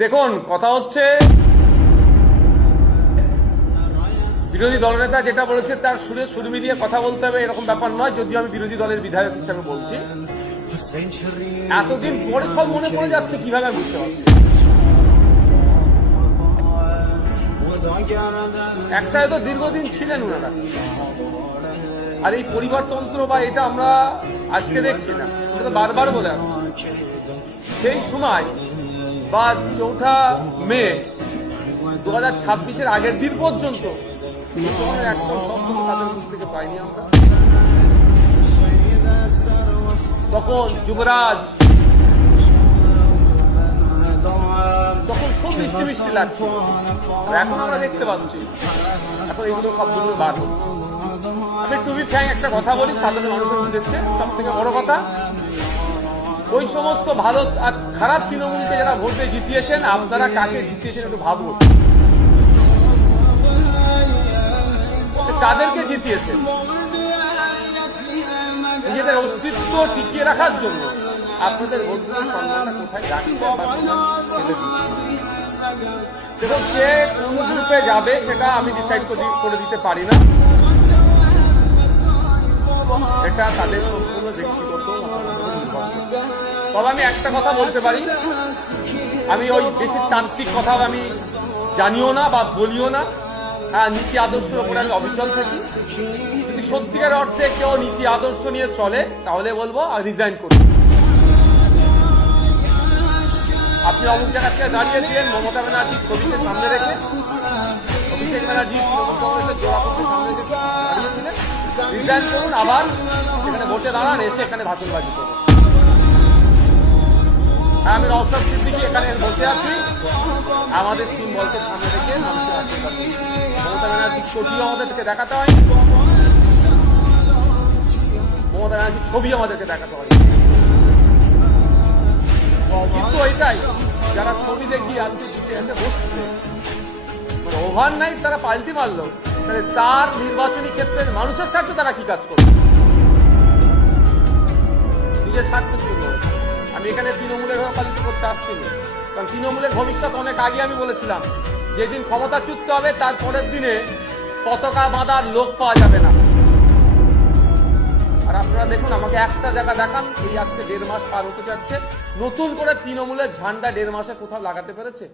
দেখুন, কথা হচ্ছে বিরোধী দলনেতা যেটা বলেছে তার সুরে সুর মিলিয়ে কথা বলতে হবে এরকম ব্যাপার নয়। যদিও আমি বিরোধী দলের বিধায়ক হিসাবে বলছি, এতদিন পরে সব মনে পড়ে যাচ্ছে কিভাবে আমি বুঝতে পারছি। একসাথে তো দীর্ঘদিন ছিলেন ওনারা, আর এই পরিবারতন্ত্র বা এটা আমরা আজকে দেখছি না, এটা তো বারবার বলে আসছি। সেই সময় বা 4ঠা মে 2026-এর আগের দিন পর্যন্ত একটা শব্দ তাদের মুখ থেকে পাইনি আমরা। তখন যুবরাজ তখন খুব মিষ্টি মিষ্টি লাগছে, এখন আমরা দেখতে পাচ্ছি এখন এগুলো সবগুলো বার হচ্ছে। আমি টু বি ফ্র্যাঙ্ক একটা কথা বলি সাধারণ মানুষের উদ্দেশ্যে, সব থেকে বড় কথা, ওই সমস্ত ভালো আর খারাপ তৃণমূলকে যারা ভোটে জিতিয়েছেন, আপনারা কাকে জিতিয়েছেন একটু ভাবুন। তাদেরকে জিতিয়েছেন নিজেদের অস্তিত্ব টিকিয়ে রাখার জন্য। আপনাদের ভোটগুলোর সম্মানটা কোথায় রাখছে? দেখুন, কে কোন গ্রুপে যাবে সেটা আমি ডিসাইড করে দিতে পারি না, এটা তাদের সম্পূর্ণ ব্যক্তিগত। তবে আমি একটা কথা বলতে পারি, আমি ওই বেশি তান্ত্রিক কথা আমি জানিও না বা বলিও না। হ্যাঁ, নীতি আদর্শের উপরে আমি অবিচল থাকি। যদি সত্যিকার অর্থে কেউ নীতি আদর্শ নিয়ে চলে তাহলে বলবো রিজাইন করুন। আপনি অমুক জায়গা থেকে দাঁড়িয়েছিলেন মমতা ব্যানার্জির ছবিকে সামনে রেখে, অভিষেক ব্যানার্জি দাঁড়িয়েছিলেন, রিজাইন করুন, আবার এখানে ভোটে দাঁড়ান, এসে এখানে ভাষণবাজি করুন। আমি নওশাদ সিদ্দিকী এখানে বসে আছি, আমাদের সিম্বলকে সামনে রেখে মানুষের আশীর্বাদ। মমতা ব্যানার্জির ছবিও আমাদেরকে দেখাতে হয়নি, মমতা ব্যানার্জির ছবি আমাদেরকে দেখাতে হয়নি। কিন্তু ওইটাই যারা ছবি দেখিয়ে আজকে জিতে বসছে, মানে ওভারনাইট তারা পাল্টি মারলো, তাহলে তার নির্বাচনী ক্ষেত্রে মানুষের স্বার্থে তারা কি কাজ করবে? নিজের স্বার্থের জন্য। আমি এখানে তৃণমূলের পালিত করতে আসছি না, কারণ তৃণমূলের ভবিষ্যৎ অনেক আগে আমি বলেছিলাম, যেদিন ক্ষমতাচ্যুত হবে তার পরের দিনে পতাকা বাঁধার লোক পাওয়া যাবে না। আর আপনারা দেখুন, আমাকে একটা জায়গা দেখান, এই আজকে 1.5 মাস পার হতে যাচ্ছে, নতুন করে তৃণমূলের ঝান্ডা 1.5 মাসে কোথাও লাগাতে পেরেছে?